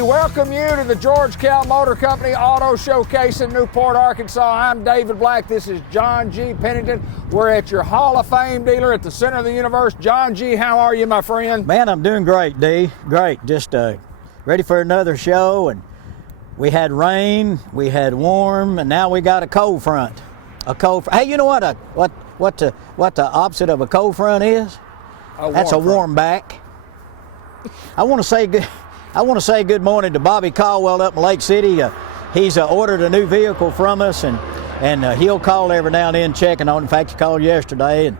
We welcome you to the George Kell Motor Company Auto Showcase in Newport, Arkansas. I'm David Black. This is John G. Pennington. We're at your Hall of Fame dealer at the center of the universe. John G., how are you, my friend? Man, I'm doing great, D. Great. Just ready for another show. And we had rain, we had warm, and now we got a cold front. Hey, you know what the opposite of a cold front is? That's a warm back. I want to say good morning to Bobby Caldwell up in Lake City. He's ordered a new vehicle from us, and he'll call every now and then checking on it. In fact, he called yesterday,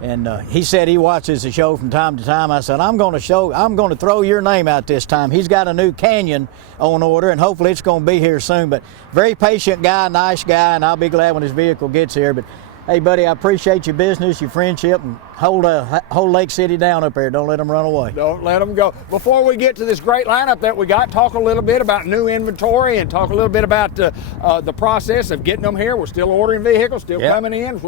and he said he watches the show from time to time. I said, I'm going to throw your name out this time. He's got a new Canyon on order, and hopefully it's going to be here soon. But very patient guy, nice guy, and I'll be glad when his vehicle gets here. But hey, buddy, I appreciate your business, your friendship, and hold Lake City down up there. Don't let them run away. Don't let them go. Before we get to this great lineup that we got, talk a little bit about new inventory and talk a little bit about the process of getting them here. We're still ordering vehicles, still coming in.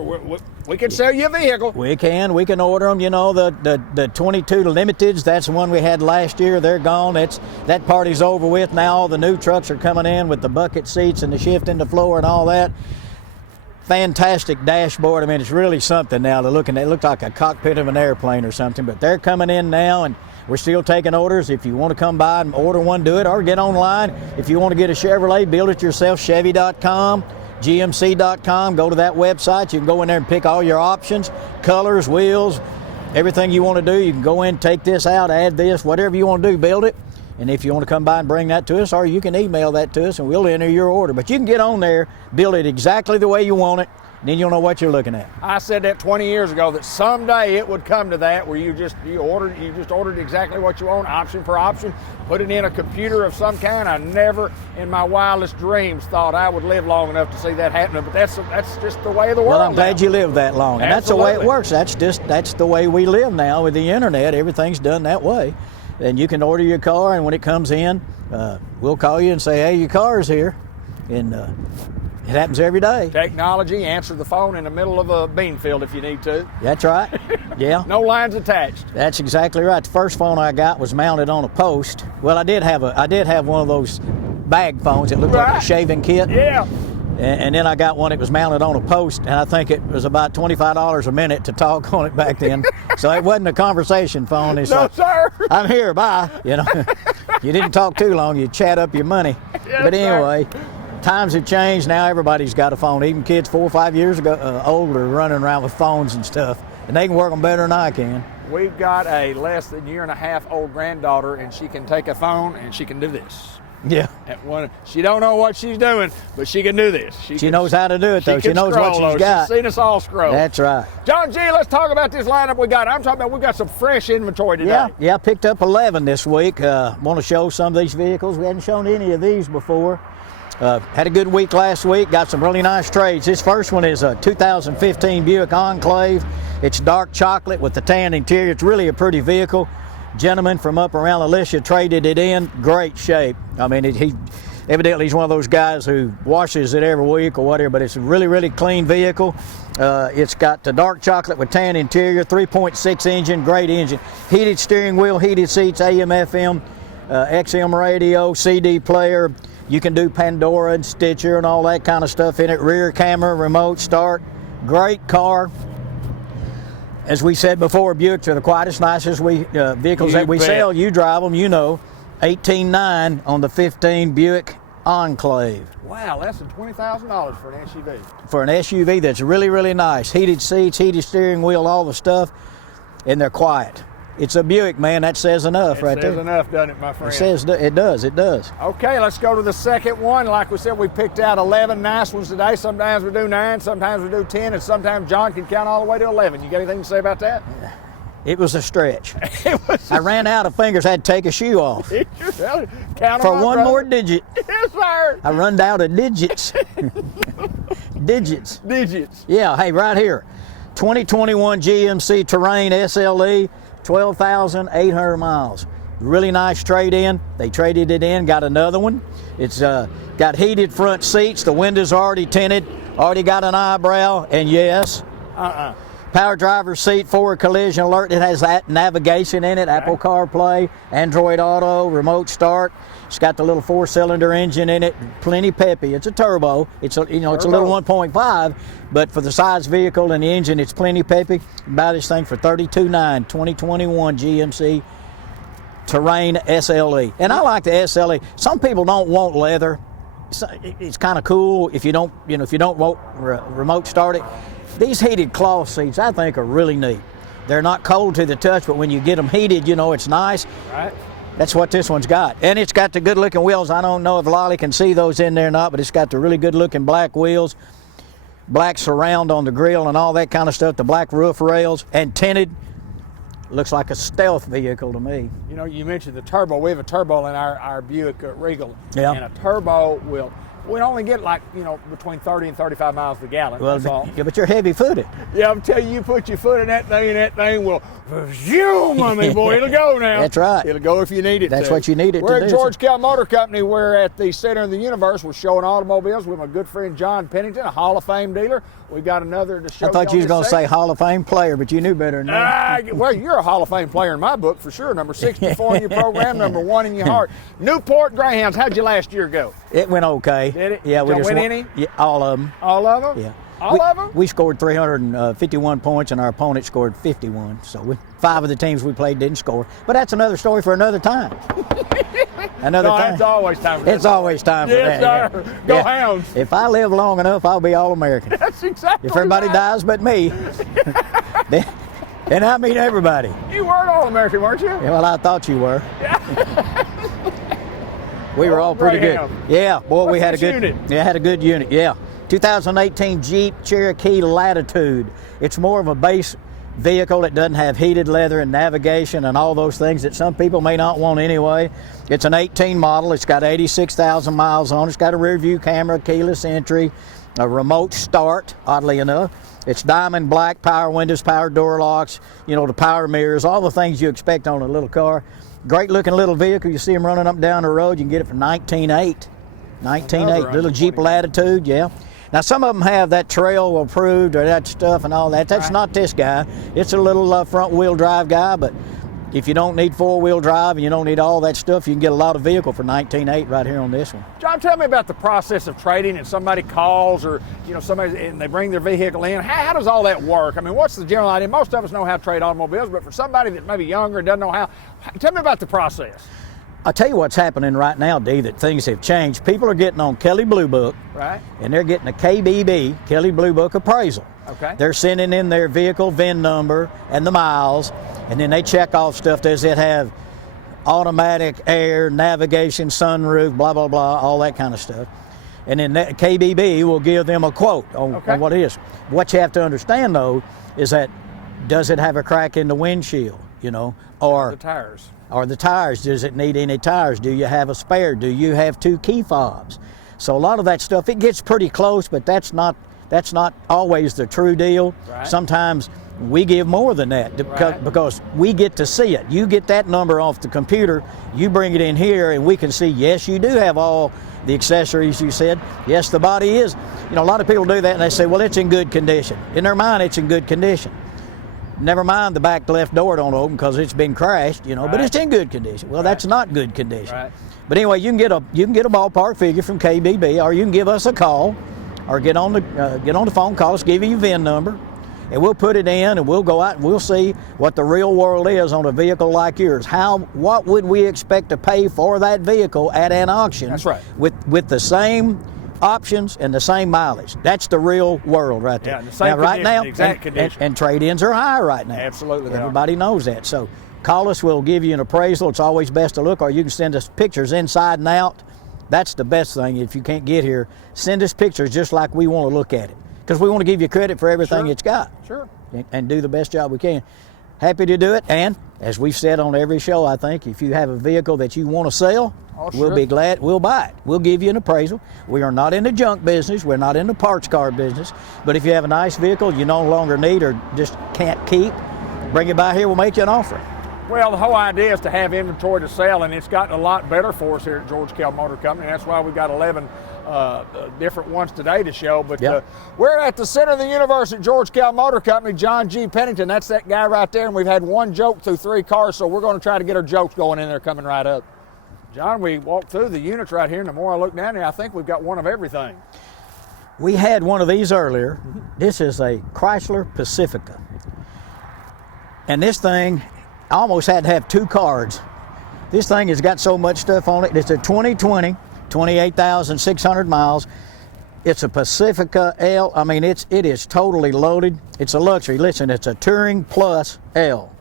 We can sell you a vehicle. We can order them. You know, the 22 Limiteds, that's the one we had last year. They're gone. That party's over with. Now all the new trucks are coming in with the bucket seats and the shifting the floor and all that. Fantastic dashboard. I mean, it's really something now to look at. It looked like a cockpit of an airplane or something, but they're coming in now, and we're still taking orders. If you want to come by and order one, do it, or get online. If you want to get a Chevrolet, build it yourself, Chevy.com, GMC.com. Go to that website. You can go in there and pick all your options, colors, wheels, everything you want to do. You can go in, take this out, add this, whatever you want to do, build it. And if you want to come by and bring that to us, or you can email that to us and we'll enter your order. But you can get on there, build it exactly the way you want it, and then you'll know what you're looking at. I said that 20 years ago, that someday it would come to that where you just ordered exactly what you want, option for option, put it in a computer of some kind. I never in my wildest dreams thought I would live long enough to see that happen. But that's just the way of the world. Well, I'm glad you lived that long. And that's the way it works. That's the way we live now with the internet. Everything's done that way. And you can order your car, and when it comes in, we'll call you and say, hey, your car's here. And it happens every day. Technology, answer the phone in the middle of a bean field if you need to. That's right. Yeah. No lines attached. That's exactly right. The first phone I got was mounted on a post. Well, I did have one of those bag phones that looked like a shaving kit. Yeah. And then I got one that was mounted on a post, and I think it was about $25 a minute to talk on it back then. So it wasn't a conversation phone. It's no, sir. I'm here, bye. You know, you didn't talk too long, you chat up your money. Yes, but anyway, sir. Times have changed. Now everybody's got a phone. Even kids 4 or 5 years ago, older, running around with phones and stuff, and they can work them better than I can. We've got a less than year and a half old granddaughter, and she can take a phone and she can do this. Yeah. She don't know what she's doing, but she can do this. She knows how to do it, though. She knows what she's got. She's seen us all scroll. That's right. John G., let's talk about this lineup we got. I'm talking about we've got some fresh inventory today. Yeah, picked up 11 this week. Want to show some of these vehicles. We hadn't shown any of these before. Had a good week last week. Got some really nice trades. This first one is a 2015 Buick Enclave. It's dark chocolate with the tan interior. It's really a pretty vehicle. Gentleman from up around Alicia traded it in. Great shape. I mean, he evidently he's one of those guys who washes it every week or whatever, but it's a really, really clean vehicle. It's got the dark chocolate with tan interior, 3.6 engine, great engine. Heated steering wheel, heated seats, AM, FM, XM radio, CD player. You can do Pandora and Stitcher and all that kind of stuff in it. Rear camera, remote start. Great car. As we said before, Buicks are the quietest, nicest vehicles that we sell. You drive them, you know. 18.9 on the 15 Buick Enclave. Wow, less than $20,000 for an SUV. For an SUV that's really, really nice. Heated seats, heated steering wheel, all the stuff, and they're quiet. It's a Buick, man. That says enough right there. It says enough, doesn't it, my friend? It does. Okay, let's go to the second one. Like we said, we picked out 11 nice ones today. Sometimes we do 9, sometimes we do 10, and sometimes John can count all the way to 11. You got anything to say about that? It was a stretch. I ran out of fingers, had to take a shoe off. Count for one more digit. Yes, sir. I run down to digits. Digits. Yeah, hey, right here. 2021 GMC Terrain SE, 12,800 miles. Really nice trade-in. They traded it in, got another one. It's got heated front seats. The windows are already tinted, already got an eyebrow, and yes, Power driver's seat, forward collision alert. It has that navigation in it, Apple CarPlay, Android Auto, remote start. It's got the little 4-cylinder engine in it, plenty peppy. It's a turbo. It's a, it's a little 1.5, but for the size vehicle and the engine, it's plenty peppy. Buy this thing for $32,900, 2021 GMC Terrain SLE. And I like the SLE. Some people don't want leather. It's kind of cool if you don't, if you don't want remote start it. These heated cloth seats, I think, are really neat. They're not cold to the touch, but when you get them heated, it's nice. Right. That's what this one's got. And it's got the good-looking wheels. I don't know if Lolly can see those in there or not, but it's got the really good-looking black wheels, black surround on the grill and all that kind of stuff, the black roof rails, and tinted. Looks like a stealth vehicle to me. You mentioned the turbo. We have a turbo in our Buick Regal. Yeah. And a turbo we only get between 30 and 35 miles per gallon. Well, that's all. Yeah, but you're heavy-footed. Yeah, I'm telling you, put your foot in that thing, and that thing will zoom on me, boy. It'll go now. That's right. It'll go if you need it That's to. what you need it to do. We're at Kell Motor Company. We're at the Center of the Universe. We're showing automobiles with my good friend John Pennington, a Hall of Fame dealer. We've got another to show. I thought you was going to say Hall of Fame player, but you knew better than that. Well, you're a Hall of Fame player in my book for sure. Number 64 in your program, number 1 in your heart. Newport Greyhounds. How'd your last year go? It went okay. Did it? Yeah, Did we you just win any? Yeah, all of them. All of them? Yeah. All of them? We scored 351 points, and our opponent scored 51. So 5 of the teams we played didn't score. But that's another story for another time. Another time. It's always time for that. It's always time for yes, that. Yes, sir. Go Hounds. If I live long enough, I'll be All-American. That's exactly If everybody right. dies but me, then I mean everybody. You were an All-American, weren't you? Yeah, well, I thought you were. We were all pretty good. Yeah, boy, we had a good unit? Yeah, had a good unit. Yeah. 2018 Jeep Cherokee Latitude. It's more of a base vehicle. It doesn't have heated leather and navigation and all those things that some people may not want anyway. It's an 18 model. It's got 86,000 miles on it. It's got a rear view camera, keyless entry, a remote start, oddly enough. It's diamond black, power windows, power door locks, the power mirrors, all the things you expect on a little car. Great looking little vehicle. You see them running up and down the road. You can get it for $19,800. $19,800. Little Jeep Latitude, yeah. Now, some of them have that trail approved or that stuff and all that. That's not this guy. It's a little front-wheel drive guy, but if you don't need four-wheel drive and you don't need all that stuff, you can get a lot of vehicle for $19,800 right here on this one. John, tell me about the process of trading, and somebody calls or, somebody, and they bring their vehicle in. How does all that work? I mean, what's the general idea? Most of us know how to trade automobiles, but for somebody that may be younger and doesn't know how, tell me about the process. I'll tell you what's happening right now, Dee, that things have changed. People are getting on Kelley Blue Book, right, and they're getting a KBB, Kelley Blue Book appraisal. Okay. They're sending in their vehicle VIN number and the miles, and then they check off stuff. Does it have automatic air, navigation, sunroof, blah, blah, blah, all that kind of stuff. And then that KBB will give them a quote on what it is. What you have to understand, though, is that does it have a crack in the windshield, or the tires? Or the tires, does it need any tires? Do you have a spare? Do you have 2 key fobs? So a lot of that stuff, it gets pretty close, but that's not always the true deal. Right. Sometimes we give more than that because we get to see it. You get that number off the computer, you bring it in here, and we can see, yes, you do have all the accessories you said. Yes, the body is. A lot of people do that, and they say, well, it's in good condition. In their mind, it's in good condition. Never mind the back left door don't open because it's been crashed, but it's in good condition. Well, that's not good condition. Right. But anyway, you can get a ballpark figure from KBB, or you can give us a call, or get on the phone, call us, give you your VIN number, and we'll put it in, and we'll go out and we'll see what the real world is on a vehicle like yours. What would we expect to pay for that vehicle at an auction? That's right. With the same options and the same mileage. That's the real world right there. Yeah, the same right now, exact condition. And trade-ins are high right now. Absolutely. Everybody knows that. So call us, we'll give you an appraisal. It's always best to look, or you can send us pictures inside and out. That's the best thing. If you can't get here, send us pictures just like we want to look at it, because we want to give you credit for everything it's got. Sure. And do the best job we can. Happy to do it. And as we've said on every show, I think, if you have a vehicle that you want to sell, we'll be glad. We'll buy it. We'll give you an appraisal. We are not in the junk business. We're not in the parts car business. But if you have a nice vehicle you no longer need or just can't keep, bring it by here. We'll make you an offer. Well, the whole idea is to have inventory to sell, and it's gotten a lot better for us here at Kell Motor Company. That's why we've got 11 different ones today to show. But Yep. We're at the center of the universe at George Kell Motor Company. John G. Pennington, that's that guy right there, and we've had one joke through 3 cars, so we're going to try to get our jokes going in there coming right up. John, we walked through the units right here, and the more I look down there, I think we've got one of everything. We had one of these earlier. This is a Chrysler Pacifica. And this thing, I almost had to have 2 cards. This thing has got so much stuff on it. It's a 2020, 28,600 miles. It's a Pacifica L. I mean, it is totally loaded. It's a luxury. Listen, it's a Touring Plus L.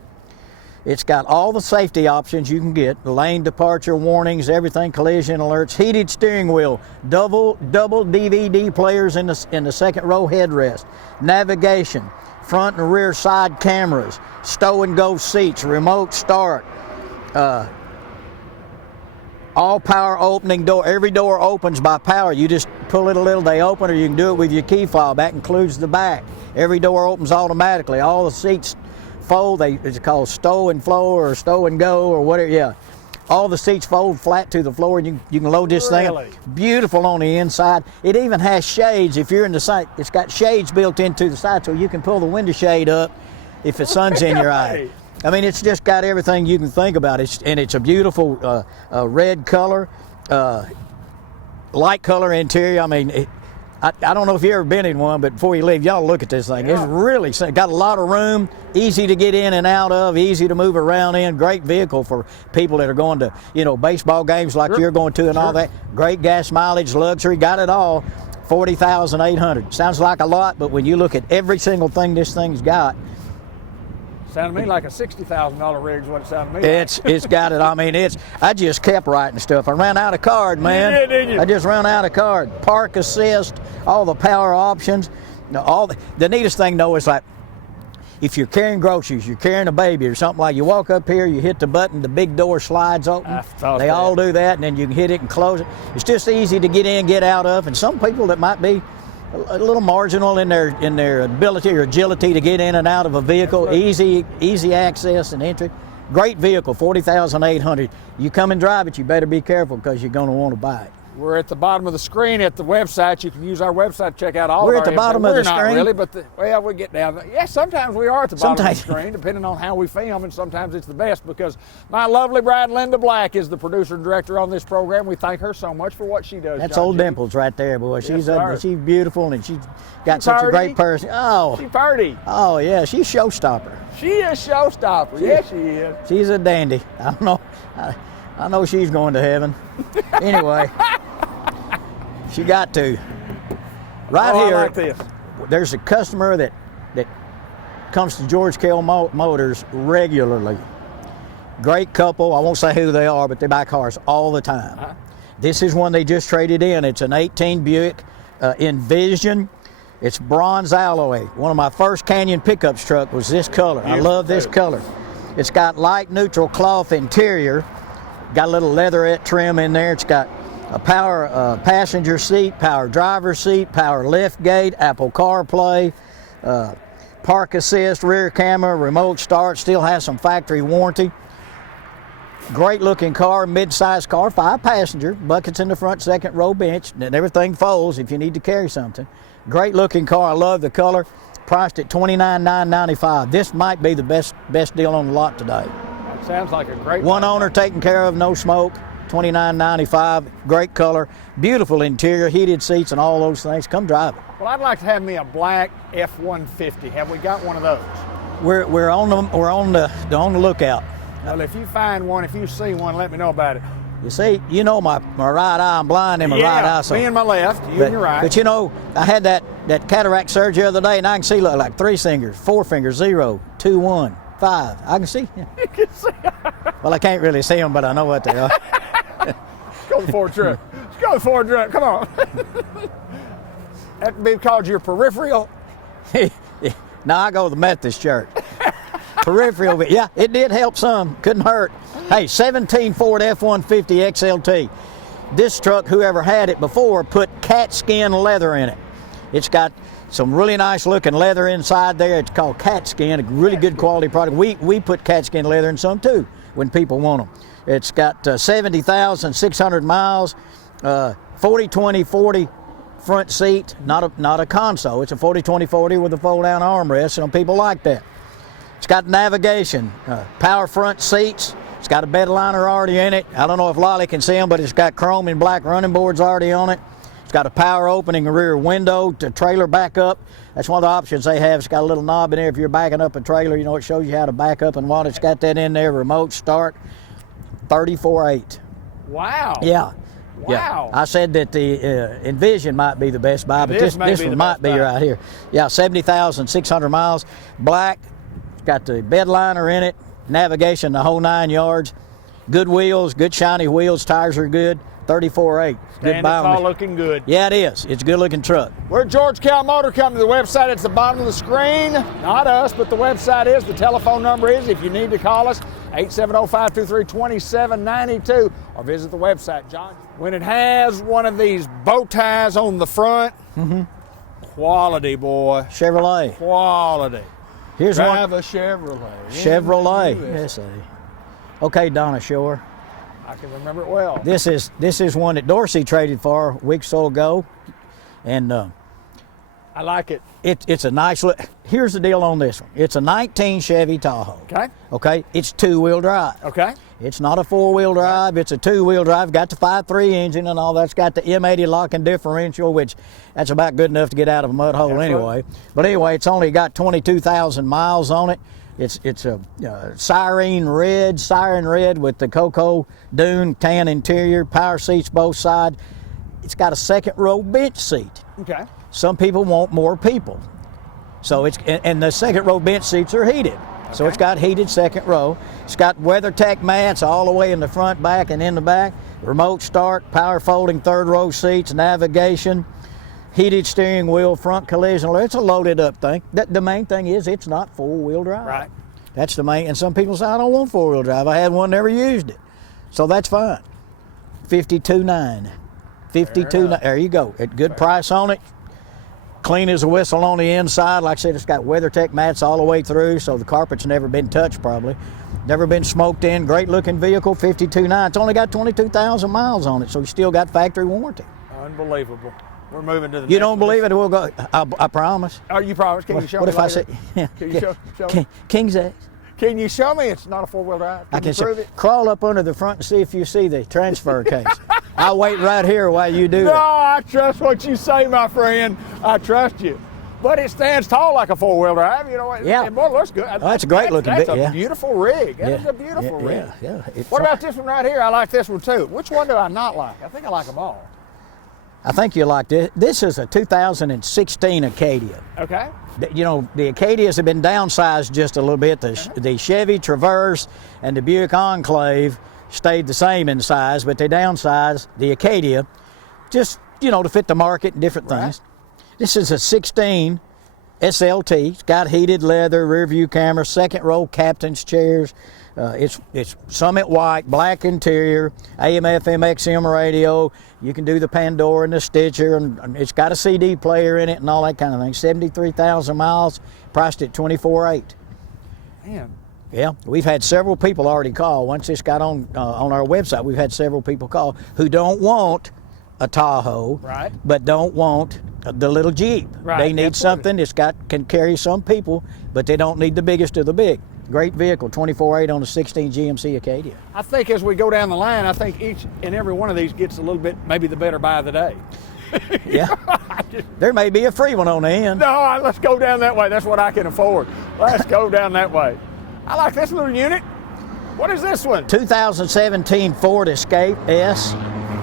It's got all the safety options you can get, lane departure warnings, everything, collision alerts, heated steering wheel, double DVD players in the second row headrest, navigation, front and rear side cameras, stow and go seats, remote start, all power opening door. Every door opens by power. You just pull it a little, they open, or you can do it with your key fob. That includes the back. Every door opens automatically. All the seats fold. It's called stow and flow or stow and go or whatever. Yeah, all the seats fold flat to the floor, and you can load this thing up. Beautiful on the inside. It even has shades. If you're in the side, it's got shades built into the side, so you can pull the window shade up if the sun's in your eye. I mean, it's just got everything you can think about. It's a beautiful red color, light color interior. I mean, I don't know if you've ever been in one, but before you leave, y'all look at this thing. Yeah. It's really got a lot of room, easy to get in and out of, easy to move around in. Great vehicle for people that are going to, baseball games like you're going to and all that. Great gas mileage, luxury, got it all. 40,800. Sounds like a lot, but when you look at every single thing this thing's got, sounded to me like a $60,000 rig is what it sounded to me like. It's got it. I mean, I just kept writing stuff. I ran out of card, man. You did, didn't you? I just ran out of card. Park assist, all the power options. The neatest thing, though, is like if you're carrying groceries, you're carrying a baby or something, like you walk up here, you hit the button, the big door slides open. They all do that, and then you can hit it and close it. It's just easy to get in, get out of, and some people that might be a little marginal in their ability or agility to get in and out of a vehicle. Easy access and entry. Great vehicle, 40,800. You come and drive it, you better be careful because you're going to want to buy it. We're at the bottom of the screen at the website. You can use our website to check out all We're of our at the bottom of the screen? We're not really, but we get down there. Yeah, sometimes we are at the bottom of the screen, depending on how we film, and sometimes it's the best because my lovely bride, Linda Black, is the producer and director on this program. We thank her so much for what she does. That's John old G. Dimples right there, boy. She's Yes, she's beautiful, and she's got such a great person. Oh, she's pretty. Oh, yeah, she's showstopper. She is showstopper. Yes, she is. She's a dandy. I don't know. I know she's going to heaven. Anyway. She got to. Right here, I like this. There's a customer that comes to George Kell Motors regularly. Great couple. I won't say who they are, but they buy cars all the time. Uh-huh. This is one they just traded in. It's an 18 Buick Envision. It's bronze alloy. One of my first Canyon pickups truck was this color. I love this color. It's got light neutral cloth interior. Got a little leatherette trim in there. It's got a power passenger seat, power driver seat, power lift gate, Apple CarPlay, park assist, rear camera, remote start, still has some factory warranty. Great looking car, mid-sized car, 5-passenger, buckets in the front, second row bench, and everything folds if you need to carry something. Great looking car, I love the color, priced at $29,995. This might be the best deal on the lot today. That sounds like a great one owner taken care of, no smoke. $29.95, great color, beautiful interior, heated seats, and all those things. Come drive it. Well, I'd like to have me a black F-150. Have we got one of those? We're on the lookout. Well, if you find one, if you see one, let me know about it. You see, my right eye, I'm blind in my right eye. So, me and my left, you and your right. But I had that cataract surgery the other day, and I can see like 3 fingers, 4 fingers, 0, 2, 1, 5. I can see. You can see. Well, I can't really see them, but I know what they are. Go for a trip. Let's go for a trip. Come on. That be called your peripheral? No, I go to the Methodist church. Peripheral, but yeah, it did help some. Couldn't hurt. Hey, 17 Ford F-150 XLT. This truck, whoever had it before, put cat skin leather in it. It's got some really nice looking leather inside there. It's called cat skin, a really good quality product. We put cat skin leather in some too when people want them. It's got 70,600 miles. 40-20-40 front seat, not a console. It's a 40-20-40 with a fold-down armrest. Some people like that. It's got navigation, power front seats. It's got a bed liner already in it. I don't know if Lolly can see them, but it's got chrome and black running boards already on it. It's got a power opening rear window to trailer backup. That's one of the options they have. It's got a little knob in there if you're backing up a trailer. You know, it shows you how to back up and what. It's got that in there, remote start, 34.8. Wow. Yeah. Wow. Yeah. I said that the Envision might be the best buy, but this one might be right here. Yeah, 70,600 miles. Black, got the bed liner in it, navigation the whole 9 yards. Good wheels, good shiny wheels, tires are good. 34.8. Good buy. It's all looking good. Yeah, it is. It's a good looking truck. We're at George Kell Motor Company. The website is at the bottom of the screen. Not us, but the website is. The telephone number is, if you need to call us, 870-523-2792, or visit the website, John. When it has one of these bow ties on the front, quality, boy. Chevrolet. Quality. Here's Drive one. a Chevrolet. Chevrolet. USA. Okay, Donna Shore. I can remember it well. This is one that Dorsey traded for a week or so ago, and I like it. It's a nice look. Here's the deal on this one. It's a 19 Chevy Tahoe. Okay. Okay. It's two-wheel drive. Okay. It's not a four-wheel drive. It's a two-wheel drive. Got the 5.3 engine and all. That's got the M80 locking differential, which that's about good enough to get out of a mud hole anyway. But anyway, it's only got 22,000 miles on it. It's a siren red with the cocoa dune tan interior, power seats both sides. It's got a second row bench seat. Okay. Some people want more people, so and the second row bench seats are heated. So it's got heated second row. It's got WeatherTech mats all the way in the front, back, and in the back. Remote start, power folding third row seats, navigation, heated steering wheel, front collision alert. It's a loaded up thing. The main thing is it's not four-wheel drive. Right. That's the main, and some people say, I don't want four-wheel drive. I had one, never used it. So that's fine. 52.9. 52.9. There you go. At good price on it. Clean as a whistle on the inside. Like I said, it's got WeatherTech mats all the way through, so the carpet's never been touched probably. Never been smoked in. Great looking vehicle, 52.9. It's only got 22,000 miles on it, so you still got factory warranty. Unbelievable. We're moving to the You don't believe it? We'll go. I promise. Oh, you promise? Can you show me? What if later? I say? Yeah, Can you show me? King's X. Can you show me it's not a four-wheel drive? I can prove it? Crawl up under the front and see if you see the transfer case. I'll wait right here while you do No, it. I trust what you say, my friend. I trust you. But it stands tall like a four-wheel drive. You know what? Yeah. And boy, it looks good. Oh, that's a great looking That's bit, yeah. a beautiful rig. That is Yeah, a beautiful rig. Yeah. What about this one right here? I like this one too. Which one do I not like? I think I like them all. I think you like this. This is a 2016 Acadia. Okay. You know, the Acadias have been downsized just a little bit. The Chevy Traverse and the Buick Enclave stayed the same in size, but they downsized the Acadia just, you know, to fit the market and different things. This is a 16 SLT. It's got heated leather, rear view camera, second row captain's chairs. It's Summit white, black interior, AM, FM, XM radio. You can do the Pandora and the Stitcher, and it's got a CD player in it and all that kind of thing. 73,000 miles, priced at $24,800. Man. Yeah, we've had several people already call. Once this got on our website, we've had several people call who don't want a Tahoe, Right. but don't want the little Jeep. Right, They need absolutely. something can carry some people, but they don't need the biggest of the big. Great vehicle, 24.8 on a 16 GMC Acadia. I think as we go down the line, I think each and every one of these gets a little bit, maybe the better buy of the day. Yeah, there may be a free one on the end. No, let's go down that way. That's what I can afford. Let's go down that way. I like this little unit. What is this one? 2017 Ford Escape S,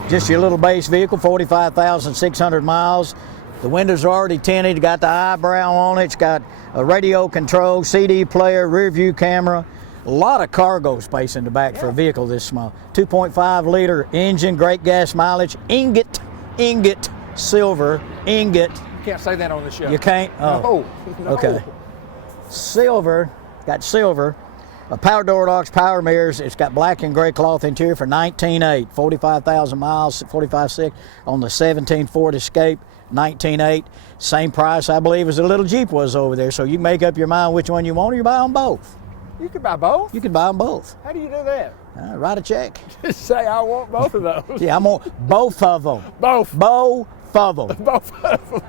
just your little base vehicle, 45,600 miles. The windows are already tinted, got the eyebrow on it, it's got a radio control, CD player, rear view camera, a lot of cargo space in the back for a vehicle this small. 2.5 liter engine, great gas mileage, ingot, silver, ingot. You can't say that on the show. You can't? Oh, No. okay. Silver, got silver. Power door locks, power mirrors. It's got black and gray cloth interior for $19,800. 45,000 miles, 45.6 on the 17 Ford Escape, $19,800. Same price, I believe, as the little Jeep was over there. So you can make up your mind which one you want, or you buy them both. You could buy both? You can buy them both. How do you do that? Write a check. Just say, I want both of those. Yeah, I'm on both of them. Both. Both of them. Both of them.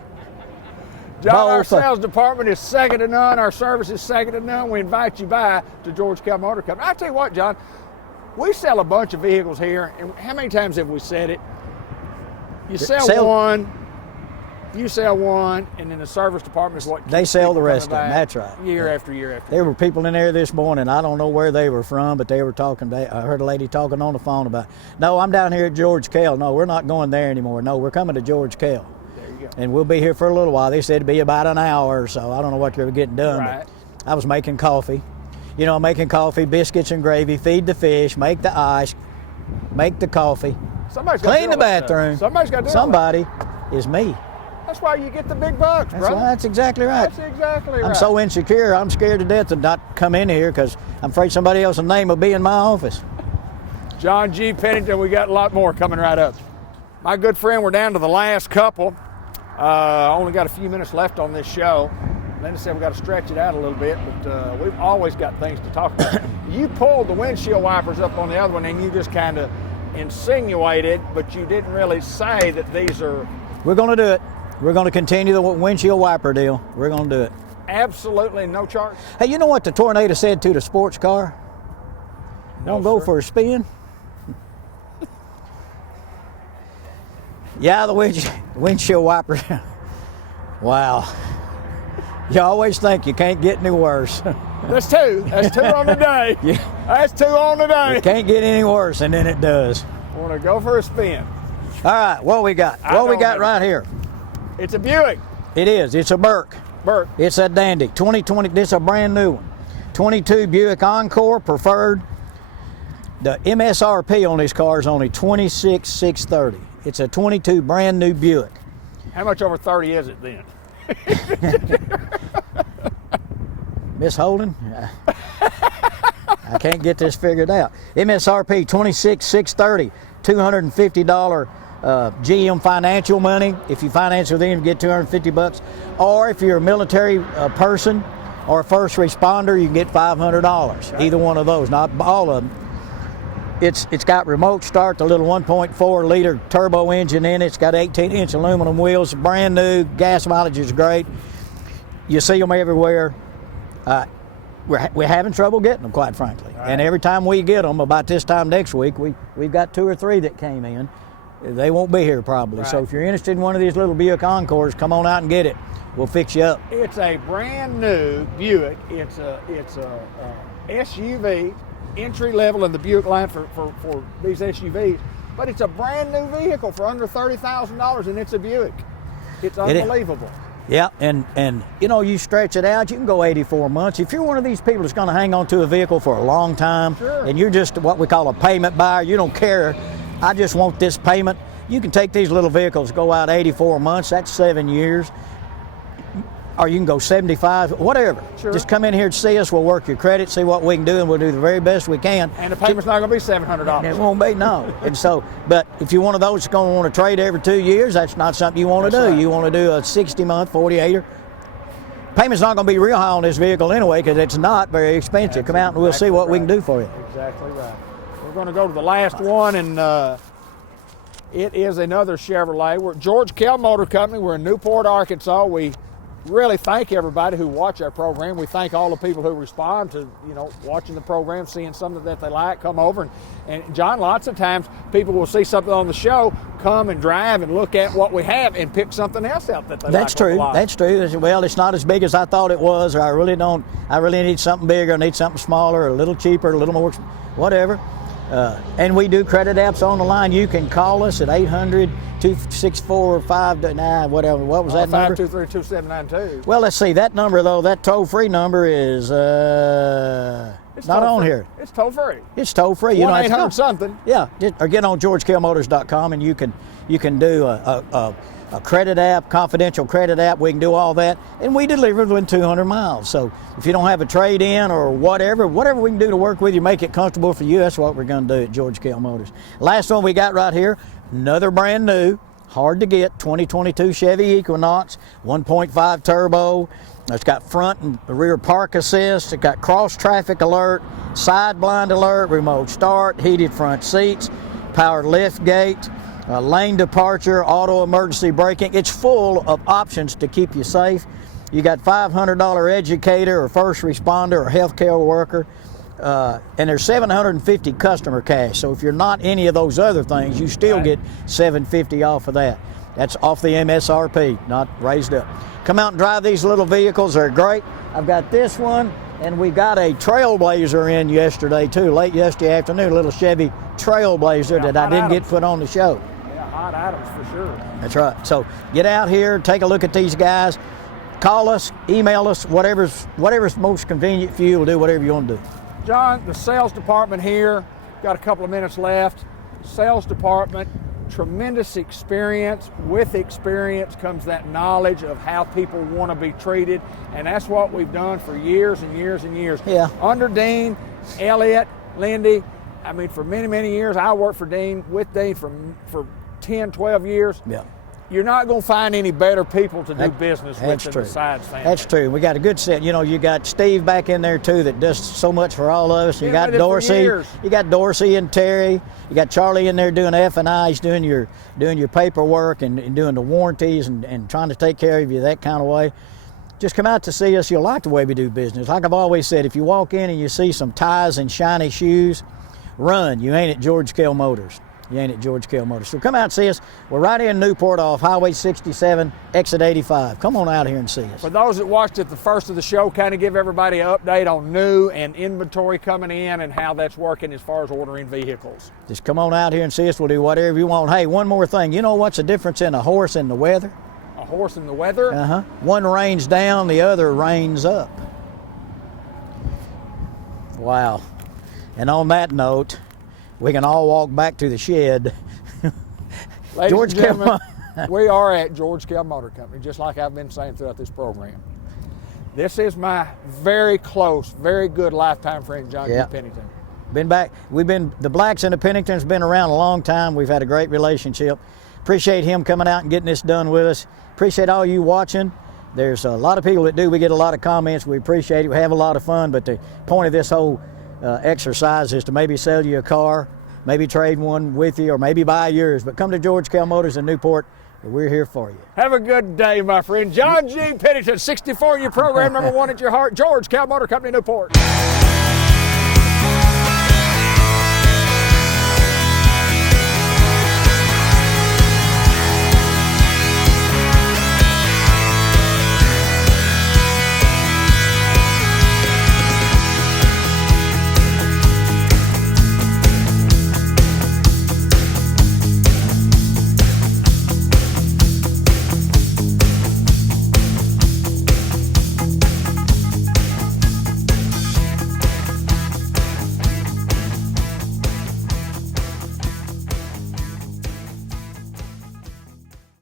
John, our sales department is second to none. Our service is second to none. We invite you by to George Kell Motor Company. I tell you what, John, we sell a bunch of vehicles here, and how many times have we said it? You sell one, you sell one, and then the service department is what they sell the rest of them. That's right. Year after year after year. There were people in there this morning. I don't know where they were from, but they were talking. I heard a lady talking on the phone about, no, I'm down here at George Kell. No, we're not going there anymore. No, we're coming to George Kell. And we'll be here for a little while. They said it'd be about an hour or so. I don't know what they were getting done. Right. But I was making coffee. You know, making coffee, biscuits and gravy, feed the fish, make the ice, make the coffee, clean the bathroom. Somebody's got to do it. Somebody is me. That's why you get the big bucks, bro. That's exactly right. That's exactly right. I'm so insecure, I'm scared to death to not come in here because I'm afraid somebody else's name will be in my office. John G. Pennington, we got a lot more coming right up. My good friend, we're down to the last couple. Only got a few minutes left on this show. Linda said we got to stretch it out a little bit, but we've always got things to talk about. You pulled the windshield wipers up on the other one, and you just kind of insinuated, but you didn't really say that these are... We're going to do it. We're going to continue the windshield wiper deal. We're going to do it. Absolutely no charge. Hey, you know what the Tornado said to the sports car? No, Don't go sir. for a spin. Yeah, the windshield wipers. Wow. You always think you can't get any worse. That's two. That's two on the day. Yeah. That's two on the day. It can't get any worse, and then it does. Want to go for a spin. All right, what we got? What we got right here? It's a Buick. It is. It's a Burke. Burke. It's a dandy. 2020. This is a brand new one. 22 Buick Encore preferred. The MSRP on this car is only $26,630. It's a 22 brand new Buick. How much over 30 is it then? Miss Holden, I can't get this figured out. MSRP $26,630, $250 GM financial money. If you finance with them, you get $250. Or if you're a military person or a first responder, you can get $500. Either one of those, not all of them. It's got remote start, the little 1.4 liter turbo engine in it. It's got 18-inch aluminum wheels, brand new. Gas mileage is great. You see them everywhere. We're having trouble getting them, quite frankly. Right. And every time we get them, about this time next week, we've got 2 or 3 that came in. They won't be here probably. Right. So if you're interested in one of these little Buick Encores, come on out and get it. We'll fix you up. It's a brand new Buick. It's a SUV. Entry level in the Buick line for these SUVs, but it's a brand new vehicle for under $30,000, and it's a Buick. It's unbelievable. Yeah, and you know, you stretch it out, you can go 84 months. If you're one of these people that's going to hang on to a vehicle for a long time, sure, and you're just what we call a payment buyer, you don't care, I just want this payment, you can take these little vehicles, go out 84 months, that's 7 years. Or you can go 75, whatever. Sure. Just come in here and see us. We'll work your credit, see what we can do, and we'll do the very best we can. And the payment's not going to be $700. It won't be, no. And so, but if you're one of those that's going to want to trade every 2 years, that's not something you want to do. Right. You want to do a 60-month, 48er. Payment's not going to be real high on this vehicle anyway because it's not very expensive. That's Come out and we'll see what we can do for you. Exactly right. We're going to go to the last one, and it is another Chevrolet. We're at George Kell Motor Company. We're in Newport, Arkansas. We really thank everybody who watch our program. We thank all the people who respond to, watching the program, seeing something that they like, come over. And John, lots of times people will see something on the show, come and drive and look at what we have and pick something else out that they That's like. true. That's true. Well, it's not as big as I thought it was, or I really need something bigger, I need something smaller, a little cheaper, a little more, whatever. And we do credit apps on the line. You can call us at 800-264-5, whatever. What was that number? 523-2792. Well, let's see. That number, though, that toll-free number is not on here. It's toll-free. It's toll-free. 1-800-something. Yeah, or get on GeorgeKellMotors.com, and you can do a credit app, confidential credit app. We can do all that, and we deliver within 200 miles. So if you don't have a trade-in or whatever we can do to work with you, make it comfortable for you, that's what we're going to do at George Kell Motors. Last one we got right here, another brand new hard to get 2022 Chevy Equinox, 1.5 turbo. It's got front and rear park assist. It's got cross traffic alert, side blind alert, remote start, heated front seats, power lift gate, lane departure, auto emergency braking. It's full of options to keep you safe. You got $500 educator or first responder or healthcare worker, and there's 750 customer cash. So if you're not any of those other things, you still get $750 off of that. That's off the MSRP, not raised up. Come out and drive these little vehicles. They're great. I've got this one, and we got a Trailblazer in yesterday too, late yesterday afternoon, a little Chevy Trailblazer that I didn't get put on the show. Yeah, hot items for sure. That's right. So get out here, take a look at these guys. Call us, email us, whatever's most convenient for you. We'll do whatever you want to do. John, the sales department here, got a couple of minutes left. Sales department, tremendous experience. With experience comes that knowledge of how people want to be treated, and that's what we've done for years and years and years. Yeah. Under Dean, Elliott, Lindy, I mean, for many, many years. I worked for Dean, with Dean for 10, 12 years. Yeah. You're not going to find any better people to do business with than the Sides family. That's true. We got a good set. You know, you got Steve back in there too that does so much for all of us. You got Dorsey. You got Dorsey and Terry. You got Charlie in there doing F&I. He's doing your paperwork and doing the warranties and trying to take care of you that kind of way. Just come out to see us. You'll like the way we do business. Like I've always said, if you walk in and you see some ties and shiny shoes, run. You ain't at George Kell Motors. You ain't at George Kell Motors. So come out and see us. We're right in Newport off Highway 67, exit 85. Come on out here and see us. For those that watched at the first of the show, kind of give everybody an update on new and inventory coming in and how that's working as far as ordering vehicles. Just come on out here and see us. We'll do whatever you want. Hey, one more thing. You know what's the difference in a horse and the weather? A horse and the weather? Uh-huh. One rains down, the other rains up. Wow. And on that note, we can all walk back to the shed. Ladies George and gentlemen, we are at George Kell Motor Company, just like I've been saying throughout this program. This is my very close, very good lifetime friend, John G. Pennington. Been back. The Blacks and the Penningtons been around a long time. We've had a great relationship. Appreciate him coming out and getting this done with us. Appreciate all you watching. There's a lot of people that do. We get a lot of comments. We appreciate it. We have a lot of fun. But the point of this whole exercise is to maybe sell you a car, maybe trade one with you, or maybe buy yours. But come to George Kell Motors in Newport. We're here for you. Have a good day, my friend. John G. Pennington, 64, your program number one at your heart. George Kell Motor Company, Newport.